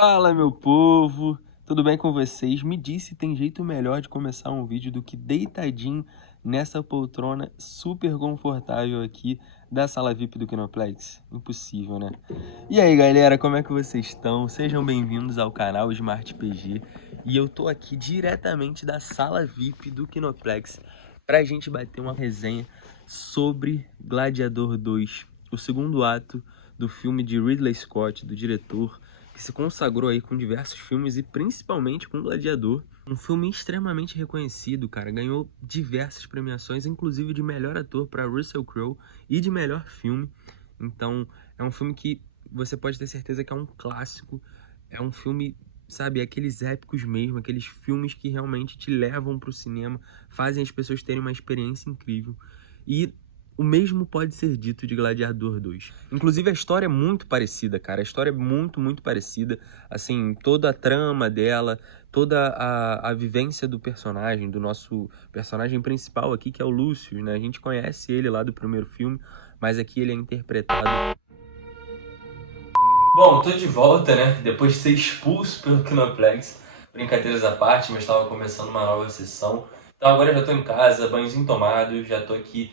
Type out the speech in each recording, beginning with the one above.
Fala, meu povo! Tudo bem com vocês? Me diz se tem jeito melhor de começar um vídeo do que deitadinho nessa poltrona super confortável aqui da sala VIP do Kinoplex. Impossível, né? E aí, galera, como é que vocês estão? Sejam bem-vindos ao canal Smart PG. E eu tô aqui diretamente da sala VIP do Kinoplex pra gente bater uma resenha sobre Gladiador 2, o segundo ato do filme de Ridley Scott, do diretor que se consagrou aí com diversos filmes e principalmente com Gladiador. Um filme extremamente reconhecido, cara. Ganhou diversas premiações, inclusive de melhor ator para Russell Crowe e de melhor filme. Então, é um filme que você pode ter certeza que é um clássico. É um filme, sabe, aqueles épicos mesmo, aqueles filmes que realmente te levam para o cinema, fazem as pessoas terem uma experiência incrível. E o mesmo pode ser dito de Gladiador 2. Inclusive, a história é muito parecida, cara. A história é muito parecida. Assim, toda a trama dela, toda a vivência do personagem, do nosso personagem principal aqui, que é o Lúcio, né? A gente conhece ele lá do primeiro filme, mas aqui ele é interpretado... Bom, tô de volta, né? Depois de ser expulso pelo Kinoplex. Brincadeiras à parte, mas estava começando uma nova sessão. Então agora eu já tô em casa, banhozinho tomado, já tô aqui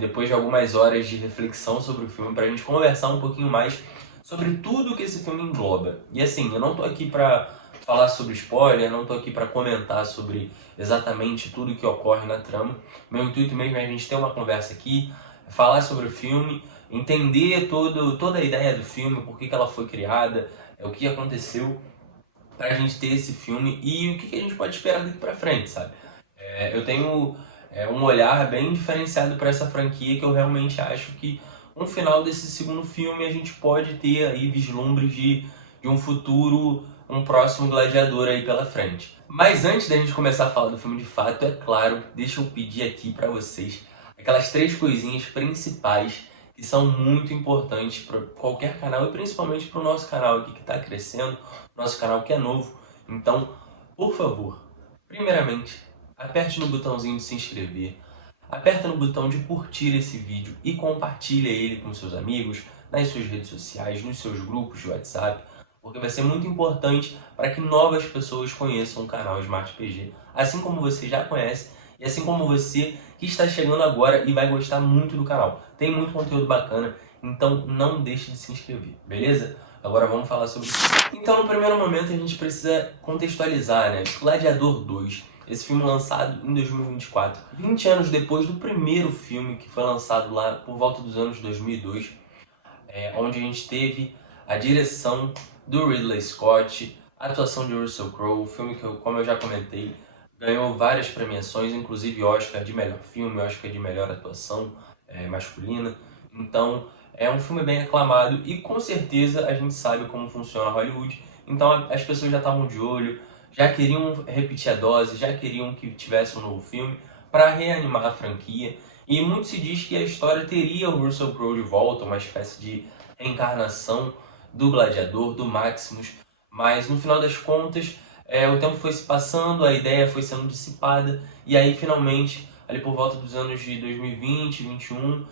depois de algumas horas de reflexão sobre o filme, pra gente conversar um pouquinho mais sobre tudo que esse filme engloba. E assim, eu não tô aqui pra falar sobre spoiler, não tô aqui pra comentar sobre exatamente tudo que ocorre na trama. Meu intuito mesmo é a gente ter uma conversa aqui, falar sobre o filme, entender toda a ideia do filme, por que ela foi criada, o que aconteceu pra gente ter esse filme e o que a gente pode esperar daqui pra frente, sabe? Eu tenho um olhar bem diferenciado para essa franquia, que eu realmente acho que no final desse segundo filme a gente pode ter aí vislumbres de um futuro, um próximo Gladiador aí pela frente. Mas antes da gente começar a falar do filme de fato, é claro, deixa eu pedir aqui para vocês aquelas 3 coisinhas principais que são muito importantes para qualquer canal e principalmente para o nosso canal aqui que está crescendo, nosso canal que é novo. Então, por favor, primeiramente, aperte no botãozinho de se inscrever, aperta no botão de curtir esse vídeo e compartilha ele com seus amigos, nas suas redes sociais, nos seus grupos de WhatsApp, porque vai ser muito importante para que novas pessoas conheçam o canal Smart PG, assim como você já conhece e assim como você que está chegando agora e vai gostar muito do canal. Tem muito conteúdo bacana, então não deixe de se inscrever, beleza? Agora vamos falar sobre isso. Então, no primeiro momento, a gente precisa contextualizar, né? Gladiador 2, esse filme lançado em 2024, 20 anos depois do primeiro filme que foi lançado lá por volta dos anos 2002, onde a gente teve a direção do Ridley Scott, a atuação de Russell Crowe, filme que, como eu já comentei, ganhou várias premiações, inclusive Oscar de melhor filme, Oscar de melhor atuação masculina. Então, é um filme bem aclamado e com certeza a gente sabe como funciona Hollywood. Então as pessoas já estavam de olho, já queriam repetir a dose, já queriam que tivesse um novo filme para reanimar a franquia. E muito se diz que a história teria o Russell Crowe de volta, uma espécie de reencarnação do Gladiador, do Maximus. Mas no final das contas, o tempo foi se passando, a ideia foi sendo dissipada, e aí finalmente, ali por volta dos anos de 2020, 2021,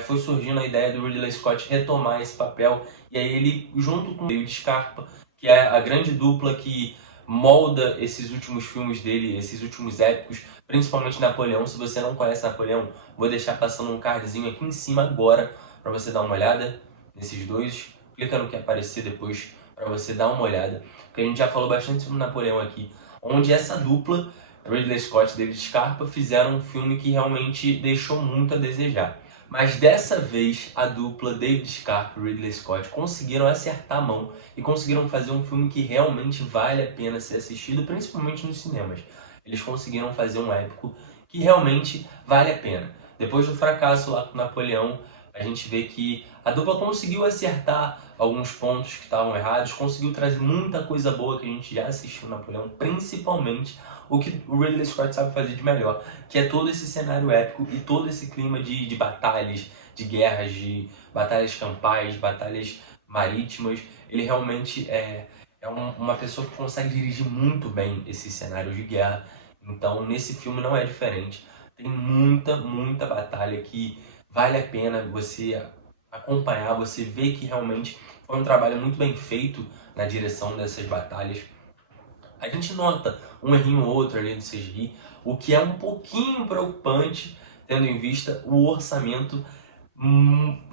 foi surgindo a ideia do Ridley Scott retomar esse papel, e aí ele, junto com o David Scarpa, que é a grande dupla que molda esses últimos filmes dele, esses últimos épicos, principalmente Napoleão. Se você não conhece Napoleão, vou deixar passando um cardzinho aqui em cima agora para você dar uma olhada nesses dois. Clica no que aparecer depois para você dar uma olhada, porque a gente já falou bastante sobre Napoleão aqui, onde essa dupla, Ridley Scott e David Scarpa, fizeram um filme que realmente deixou muito a desejar. Mas dessa vez, a dupla David Scarpa e Ridley Scott conseguiram acertar a mão e conseguiram fazer um filme que realmente vale a pena ser assistido, principalmente nos cinemas. Eles conseguiram fazer um épico que realmente vale a pena. Depois do fracasso lá com Napoleão, a gente vê que a dupla conseguiu acertar alguns pontos que estavam errados, conseguiu trazer muita coisa boa que a gente já assistiu no Napoleão, principalmente o que o Ridley Scott sabe fazer de melhor, que é todo esse cenário épico e todo esse clima de batalhas, de guerras, de batalhas campais, batalhas marítimas. Ele realmente é uma pessoa que consegue dirigir muito bem esses cenários de guerra. Então, nesse filme não é diferente. Tem muita batalha que vale a pena você acompanhar, você ver que realmente foi um trabalho muito bem feito na direção dessas batalhas. A gente nota um errinho ou outro ali do CGI, o que é um pouquinho preocupante, tendo em vista o orçamento,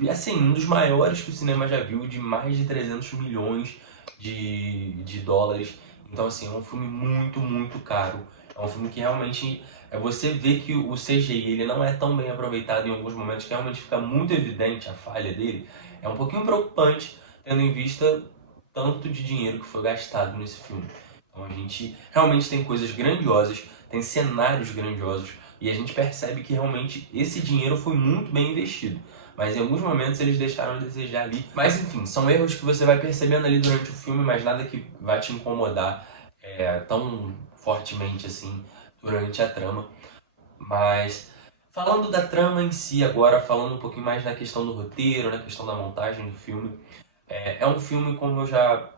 assim, um dos maiores que o cinema já viu, de mais de 300 milhões de dólares. Então, assim, é um filme muito, muito caro. É um filme que realmente, você vê que o CGI ele não é tão bem aproveitado em alguns momentos, que realmente fica muito evidente a falha dele. É um pouquinho preocupante, tendo em vista tanto de dinheiro que foi gastado nesse filme. Então a gente realmente tem coisas grandiosas, tem cenários grandiosos, e a gente percebe que realmente esse dinheiro foi muito bem investido. Mas em alguns momentos eles deixaram a desejar ali. Mas enfim, são erros que você vai percebendo ali durante o filme, mas nada que vai te incomodar tão fortemente assim durante a trama. Mas falando da trama em si agora, falando um pouquinho mais na questão do roteiro, na questão da montagem do filme, é um filme, como eu já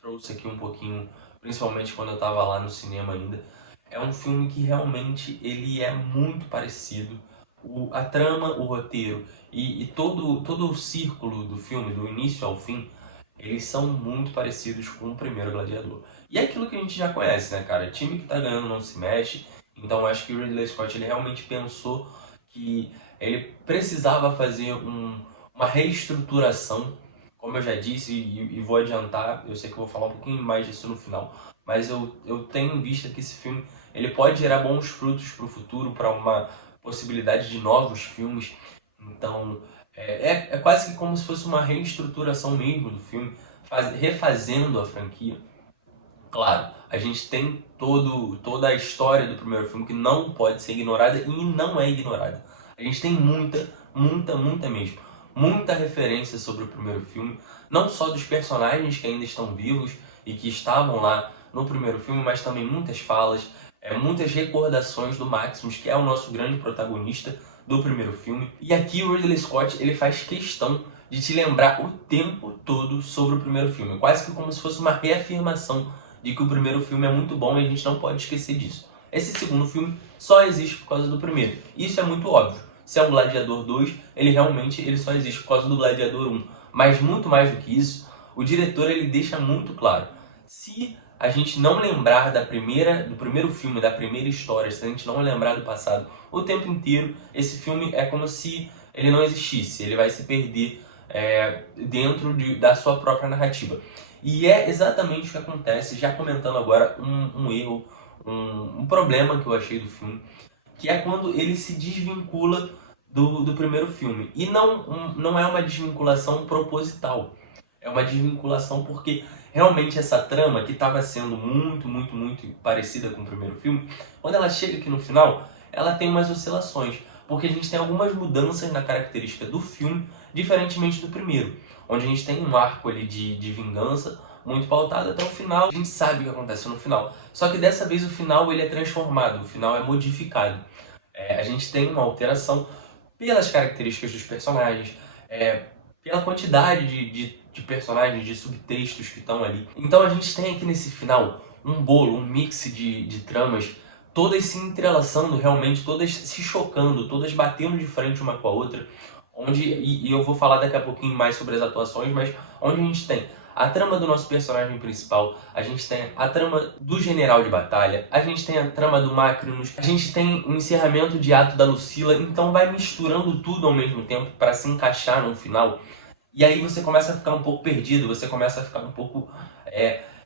trouxe aqui um pouquinho, principalmente quando eu estava lá no cinema ainda, é um filme que realmente ele é muito parecido. A trama, o roteiro e todo o círculo do filme, do início ao fim, eles são muito parecidos com o primeiro Gladiador. E é aquilo que a gente já conhece, né, cara? Time que tá ganhando não se mexe. Então acho que o Ridley Scott ele realmente pensou que ele precisava fazer uma reestruturação, como eu já disse e vou adiantar, eu sei que eu vou falar um pouquinho mais disso no final, mas eu tenho em vista que esse filme ele pode gerar bons frutos para o futuro, para uma possibilidade de novos filmes. Então é quase que como se fosse uma reestruturação mesmo do filme, refazendo a franquia. Claro, a gente tem toda a história do primeiro filme que não pode ser ignorada e não é ignorada. A gente tem muita mesmo. Muita referência sobre o primeiro filme, não só dos personagens que ainda estão vivos e que estavam lá no primeiro filme, mas também muitas falas, muitas recordações do Maximus, que é o nosso grande protagonista do primeiro filme. E aqui o Ridley Scott ele faz questão de te lembrar o tempo todo sobre o primeiro filme, quase que como se fosse uma reafirmação de que o primeiro filme é muito bom e a gente não pode esquecer disso. Esse segundo filme só existe por causa do primeiro. Isso é muito óbvio. Se é um Gladiador 2, ele só existe por causa do Gladiador 1. Mas muito mais do que isso, o diretor ele deixa muito claro. Se a gente não lembrar do primeiro filme, da primeira história, se a gente não lembrar do passado o tempo inteiro, esse filme é como se ele não existisse. Ele vai se perder dentro da sua própria narrativa. E é exatamente o que acontece, já comentando agora um erro, um problema que eu achei do filme, que é quando ele se desvincula do primeiro filme. E não é uma desvinculação proposital, é uma desvinculação porque realmente essa trama, que estava sendo muito parecida com o primeiro filme, quando ela chega aqui no final, ela tem umas oscilações, porque a gente tem algumas mudanças na característica do filme, diferentemente do primeiro, onde a gente tem um arco ali de vingança, muito pautado até o final, a gente sabe o que acontece no final. Só que dessa vez o final ele é transformado, o final é modificado. A gente tem uma alteração pelas características dos personagens, pela quantidade de personagens, de subtextos que estão ali. Então a gente tem aqui nesse final um bolo, um mix de tramas, todas se entrelaçando realmente, todas se chocando, todas batendo de frente uma com a outra, e eu vou falar daqui a pouquinho mais sobre as atuações, mas onde a gente tem a trama do nosso personagem principal, a gente tem a trama do general de batalha, a gente tem a trama do Macrinus, a gente tem o encerramento de ato da Lucila, então vai misturando tudo ao mesmo tempo para se encaixar no final. E aí você começa a ficar um pouco perdido, você começa a ficar um pouco...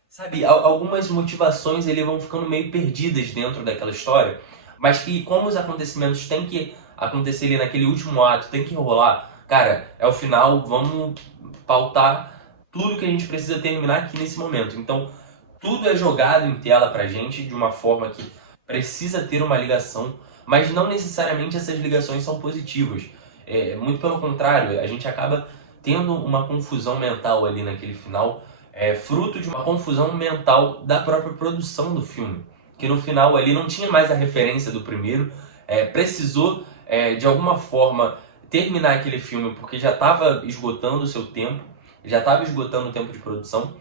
sabe, algumas motivações ele vão ficando meio perdidas dentro daquela história, mas que como os acontecimentos têm que acontecer ali naquele último ato, tem que rolar, cara, é o final, vamos pautar tudo que a gente precisa terminar aqui nesse momento. Então, tudo é jogado em tela pra gente de uma forma que precisa ter uma ligação, mas não necessariamente essas ligações são positivas. Muito pelo contrário, a gente acaba tendo uma confusão mental ali naquele final, fruto de uma confusão mental da própria produção do filme, que no final ali não tinha mais a referência do primeiro, precisou de alguma forma terminar aquele filme porque já estava esgotando o seu tempo, já estava esgotando o tempo de produção.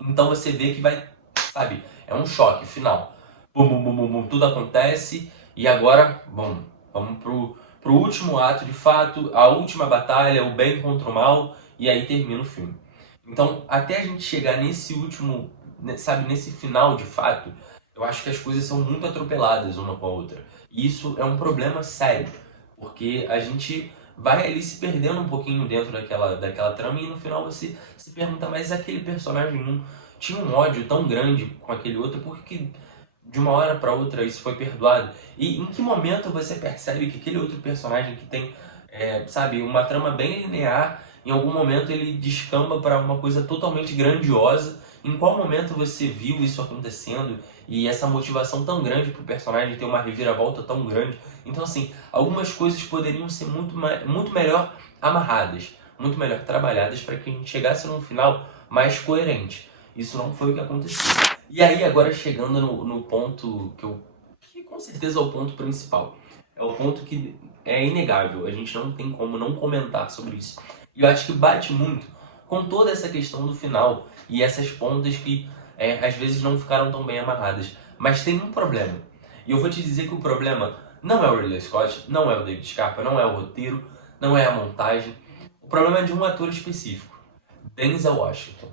Então você vê que vai, sabe, é um choque final. Bum, bum, bum, bum, bum, tudo acontece e agora, bom, vamos pro último ato de fato, a última batalha, o bem contra o mal, e aí termina o filme. Então, até a gente chegar nesse último, sabe, nesse final de fato, eu acho que as coisas são muito atropeladas uma com a outra. E isso é um problema sério, porque a gente vai ali se perdendo um pouquinho dentro daquela trama e no final você se pergunta, mas aquele personagem não tinha um ódio tão grande com aquele outro, porque de uma hora para outra isso foi perdoado? E em que momento você percebe que aquele outro personagem que tem, sabe, uma trama bem linear, em algum momento ele descamba para uma coisa totalmente grandiosa? Em qual momento você viu isso acontecendo e essa motivação tão grande para o personagem ter uma reviravolta tão grande? Então, assim, algumas coisas poderiam ser muito melhor amarradas, muito melhor trabalhadas para que a gente chegasse num final mais coerente. Isso não foi o que aconteceu. E aí, agora chegando no ponto que com certeza é o ponto principal. É o ponto que é inegável, a gente não tem como não comentar sobre isso. E eu acho que bate muito com toda essa questão do final e essas pontas que às vezes não ficaram tão bem amarradas. Mas tem um problema. E eu vou te dizer que o problema não é o Ridley Scott, não é o David Scarpa, não é o roteiro, não é a montagem. O problema é de um ator específico, Denzel Washington.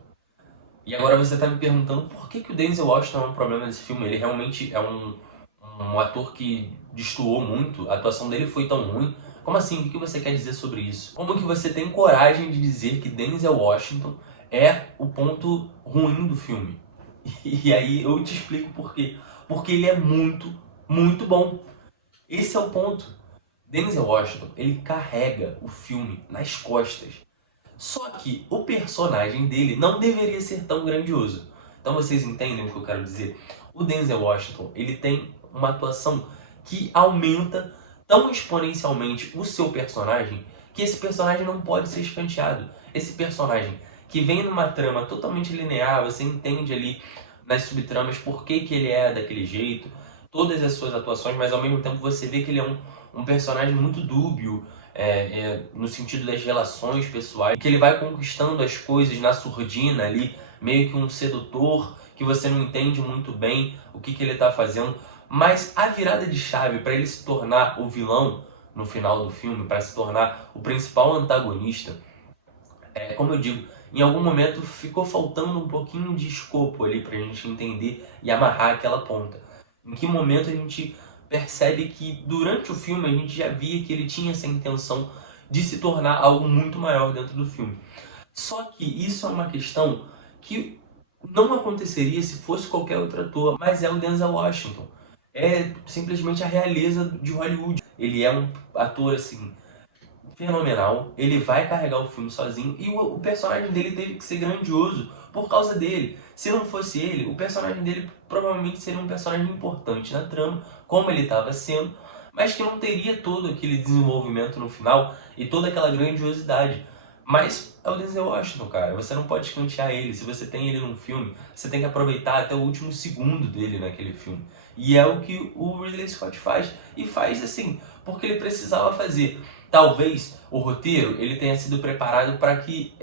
E agora você está me perguntando por que o Denzel Washington é um problema nesse filme. Ele realmente é um ator que destoou muito, a atuação dele foi tão ruim. Como assim? O que você quer dizer sobre isso? Como que você tem coragem de dizer que Denzel Washington é o ponto ruim do filme? E aí eu te explico por quê. Porque ele é muito, muito bom. Esse é o ponto. Denzel Washington, ele carrega o filme nas costas. Só que o personagem dele não deveria ser tão grandioso. Então vocês entendem o que eu quero dizer? O Denzel Washington, ele tem uma atuação que aumenta tão exponencialmente o seu personagem que esse personagem não pode ser escanteado. Esse personagem que vem numa trama totalmente linear, você entende ali nas subtramas por que ele é daquele jeito, todas as suas atuações, mas ao mesmo tempo você vê que ele é um personagem muito dúbio, no sentido das relações pessoais, que ele vai conquistando as coisas na surdina ali, meio que um sedutor, que você não entende muito bem o que ele está fazendo, mas a virada de chave para ele se tornar o vilão no final do filme, para se tornar o principal antagonista, como eu digo, em algum momento ficou faltando um pouquinho de escopo ali para a gente entender e amarrar aquela ponta. Em que momento a gente percebe que durante o filme a gente já via que ele tinha essa intenção de se tornar algo muito maior dentro do filme. Só que isso é uma questão que não aconteceria se fosse qualquer outro ator, mas é o Denzel Washington. É simplesmente a realeza de Hollywood. Ele é um ator assim fenomenal, ele vai carregar o filme sozinho e o personagem dele teve que ser grandioso por causa dele. Se não fosse ele, o personagem dele provavelmente seria um personagem importante na trama, como ele estava sendo, mas que não teria todo aquele desenvolvimento no final e toda aquela grandiosidade. Mas é o Denzel Washington, cara, você não pode escantear ele. Se você tem ele num filme, você tem que aproveitar até o último segundo dele naquele filme. E é o que o Ridley Scott faz, e faz assim, porque ele precisava fazer. Talvez o roteiro ele tenha sido preparado para que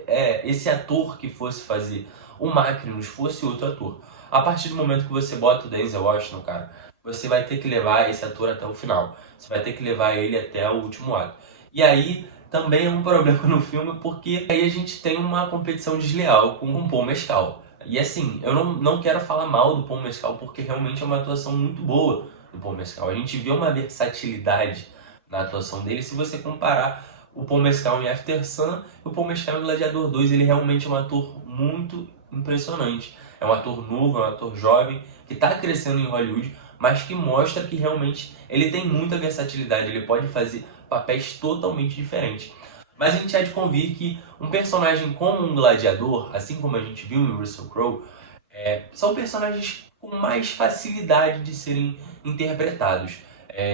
esse ator que fosse fazer o Macrinos fosse outro ator. A partir do momento que você bota o Denzel Washington, cara, você vai ter que levar esse ator até o final. Você vai ter que levar ele até o último ato. E aí também é um problema no filme, porque aí a gente tem uma competição desleal com o Paul Mescal. E assim, eu não quero falar mal do Paul Mescal, porque realmente é uma atuação muito boa do Paul Mescal. A gente vê uma versatilidade na atuação dele. Se você comparar o Paul Mescal em After Sun e o Paul Mescal em Gladiador 2, ele realmente é um ator muito impressionante. É um ator novo, é um ator jovem, que está crescendo em Hollywood, mas que mostra que realmente ele tem muita versatilidade, ele pode fazer papéis totalmente diferentes. Mas a gente há de convir que um personagem como um gladiador, assim como a gente viu em Russell Crowe, são personagens com mais facilidade de serem interpretados.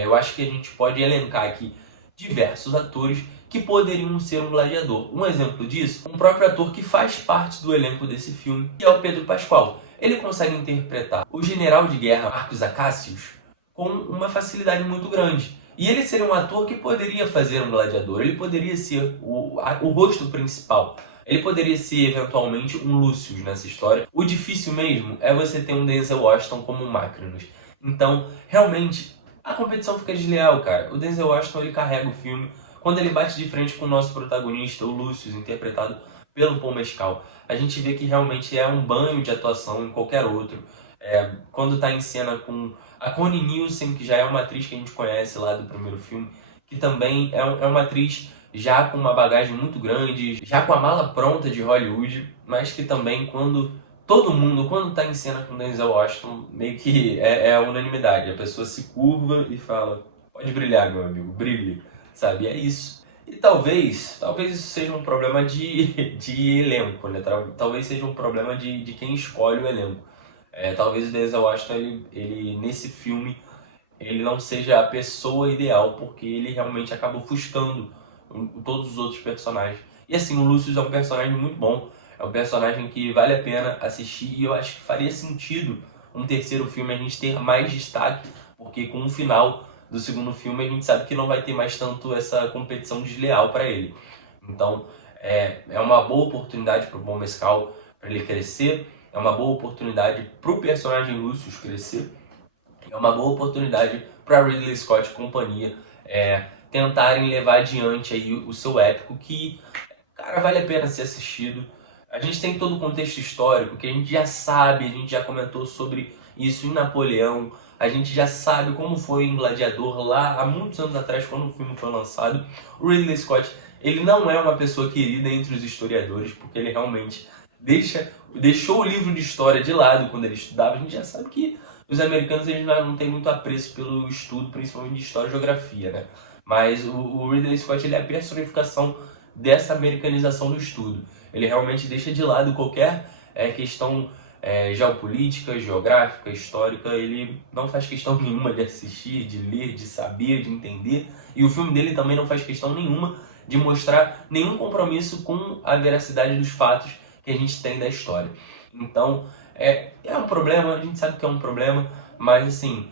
Eu acho que a gente pode elencar aqui diversos atores que poderiam ser um gladiador. Um exemplo disso, um próprio ator que faz parte do elenco desse filme, que é o Pedro Pascal. Ele consegue interpretar o general de guerra Marcos Acacius com uma facilidade muito grande. E ele seria um ator que poderia fazer um gladiador, ele poderia ser o rosto principal. Ele poderia ser, eventualmente, um Lucius nessa história. O difícil mesmo é você ter um Denzel Washington como um Macrinos. Então, realmente, a competição fica desleal, cara. O Denzel Washington, ele carrega o filme. Quando ele bate de frente com o nosso protagonista, o Lucius, interpretado pelo Paul Mescal. A gente vê que realmente é um banho de atuação em qualquer outro. Quando está em cena com a Connie Nielsen, que já é uma atriz que a gente conhece lá do primeiro filme, que também é uma atriz já com uma bagagem muito grande, já com a mala pronta de Hollywood, mas que também quando está em cena com Denzel Washington, meio que é a unanimidade. A pessoa se curva e fala, pode brilhar, meu amigo, brilhe, sabe? É isso. E talvez isso seja um problema de elenco, né? Talvez seja um problema de quem escolhe o elenco. Talvez o Denzel Washington, ele nesse filme, ele não seja a pessoa ideal, porque ele realmente acaba ofuscando todos os outros personagens. E assim, o Lucius é um personagem muito bom, é um personagem que vale a pena assistir, e eu acho que faria sentido um terceiro filme a gente ter mais destaque, porque com o final do segundo filme a gente sabe que não vai ter mais tanto essa competição desleal para ele. Então é uma boa oportunidade para o Paul Mescal, para ele crescer, é uma boa oportunidade para o personagem Lucius crescer, é uma boa oportunidade para Ridley Scott e companhia tentarem levar adiante aí o seu épico, que, cara, vale a pena ser assistido. A gente tem todo o contexto histórico que a gente já sabe, a gente já comentou sobre isso em Napoleão, a gente já sabe como foi em Gladiador lá há muitos anos atrás, quando o filme foi lançado. O Ridley Scott, ele não é uma pessoa querida entre os historiadores, porque ele realmente deixou o livro de história de lado quando ele estudava. A gente já sabe que os americanos eles não têm muito apreço pelo estudo, principalmente de história e geografia, né? Mas o Ridley Scott, ele é a personificação dessa americanização do estudo. Ele realmente deixa de lado qualquer questão geopolítica, geográfica, histórica. Ele não faz questão nenhuma de assistir, de ler, de saber, de entender. E o filme dele também não faz questão nenhuma de mostrar nenhum compromisso com a veracidade dos fatos que a gente tem da história. Então, é um problema, a gente sabe que é um problema, mas assim,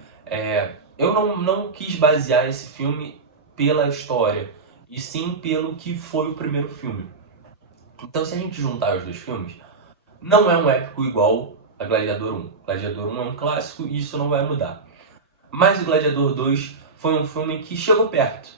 eu não quis basear esse filme pela história, e sim pelo que foi o primeiro filme. Então, se a gente juntar os dois filmes, não é um épico igual a Gladiador 1. Gladiador 1 é um clássico e isso não vai mudar. Mas o Gladiador 2 foi um filme que chegou perto.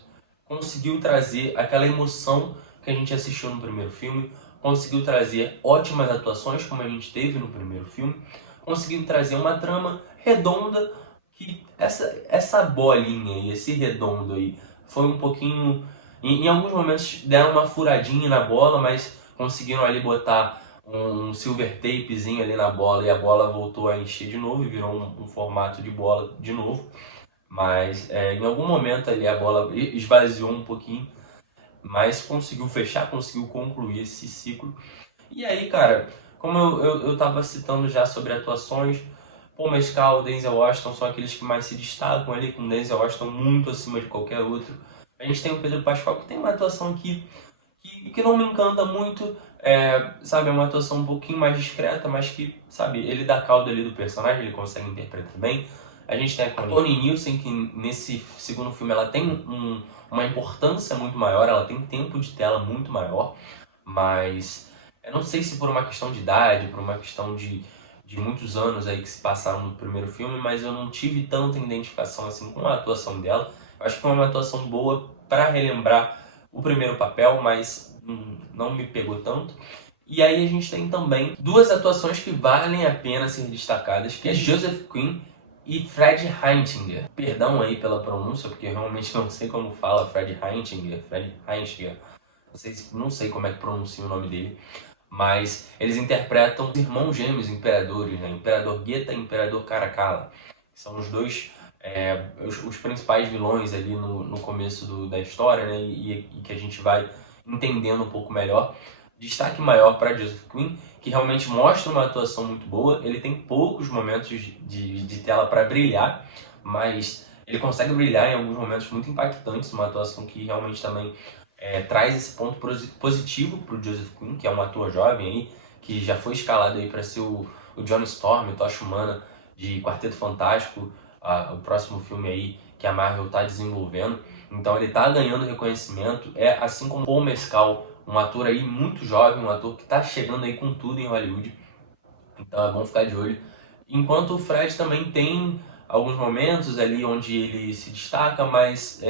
Conseguiu trazer aquela emoção que a gente assistiu no primeiro filme, conseguiu trazer ótimas atuações, como a gente teve no primeiro filme, conseguiu trazer uma trama redonda, que essa bolinha e esse redondo aí foi um pouquinho... Em alguns momentos deram uma furadinha na bola, mas conseguiram ali botar um silver tapezinho ali na bola e a bola voltou a encher de novo e virou um formato de bola de novo. Mas em algum momento ali a bola esvaziou um pouquinho, mas conseguiu fechar, conseguiu concluir esse ciclo. E aí, cara, como eu tava citando já sobre atuações, Paul Mescal, Denzel Washington são aqueles que mais se destacam ali, com Denzel Washington muito acima de qualquer outro. A gente tem o Pedro Pascal, que tem uma atuação que não me encanta muito, sabe, é uma atuação um pouquinho mais discreta, mas que, sabe, ele dá caldo ali do personagem, ele consegue interpretar bem. A gente tem a Connie Nielsen, que nesse segundo filme ela tem uma importância muito maior, ela tem tempo de tela muito maior, mas eu não sei se por uma questão de idade, por uma questão de muitos anos aí que se passaram no primeiro filme, mas eu não tive tanta identificação assim com a atuação dela. Eu acho que foi uma atuação boa para relembrar o primeiro papel, mas não me pegou tanto. E aí a gente tem também duas atuações que valem a pena ser destacadas, que é Joseph Quinn e Fred Heitinger. Perdão aí pela pronúncia, porque eu realmente não sei como fala Fred Heitinger. Não sei como é que pronuncia o nome dele. Mas eles interpretam os irmãos gêmeos imperadores, né? Imperador Geta e Imperador Caracalla. São os dois os principais vilões ali no começo da história, né? E que a gente vai entendendo um pouco melhor. Destaque maior para Joseph Quinn, que realmente mostra uma atuação muito boa. Ele tem poucos momentos de tela para brilhar, mas ele consegue brilhar em alguns momentos muito impactantes. Uma atuação que realmente também traz esse ponto positivo para o Joseph Quinn, que é um ator jovem aí, que já foi escalado aí para ser o John Storm, o Tocha Humana de Quarteto Fantástico, o próximo filme aí que a Marvel está desenvolvendo. Então ele está ganhando reconhecimento, assim como Paul Mescal, um ator aí muito jovem, um ator que está chegando aí com tudo em Hollywood. Então é bom ficar de olho. Enquanto o Fred também tem alguns momentos ali onde ele se destaca, mas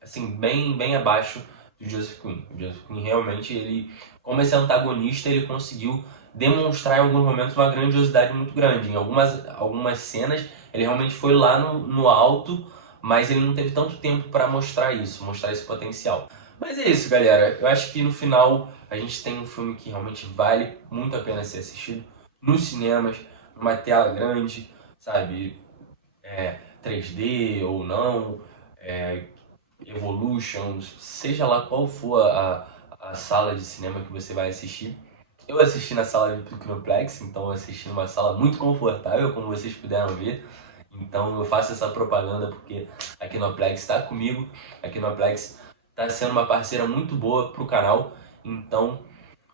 assim, bem abaixo do Joseph Quinn. O Joseph Quinn realmente ele como esse antagonista ele conseguiu demonstrar em alguns momentos uma grandiosidade muito grande. Em algumas cenas ele realmente foi lá no alto, mas ele não teve tanto tempo para mostrar esse potencial. Mas é isso, galera. Eu acho que no final a gente tem um filme que realmente vale muito a pena ser assistido nos cinemas, numa tela grande, sabe? 3D ou não, Evolution, seja lá qual for a sala de cinema que você vai assistir. Eu assisti na sala do Kinoplex, então eu assisti numa sala muito confortável, como vocês puderam ver. Então eu faço essa propaganda porque a Kinoplex está comigo, a Kinoplex está sendo uma parceira muito boa para o canal. Então,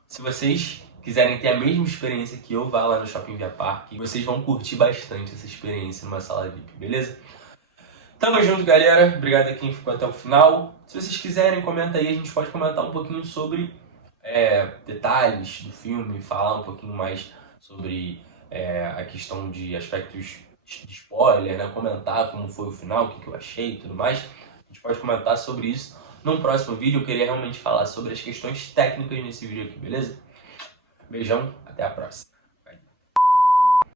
se vocês quiserem ter a mesma experiência que eu, vá lá no Shopping Via Parque e vocês vão curtir bastante essa experiência numa sala VIP, beleza? Tamo junto, galera. Obrigado a quem ficou até o final. Se vocês quiserem, comenta aí. A gente pode comentar um pouquinho sobre detalhes do filme, falar um pouquinho mais sobre a questão de aspectos de spoiler, né? Comentar como foi o final, o que eu achei e tudo mais. A gente pode comentar sobre isso num próximo vídeo. Eu queria realmente falar sobre as questões técnicas nesse vídeo aqui, beleza? Beijão, até a próxima.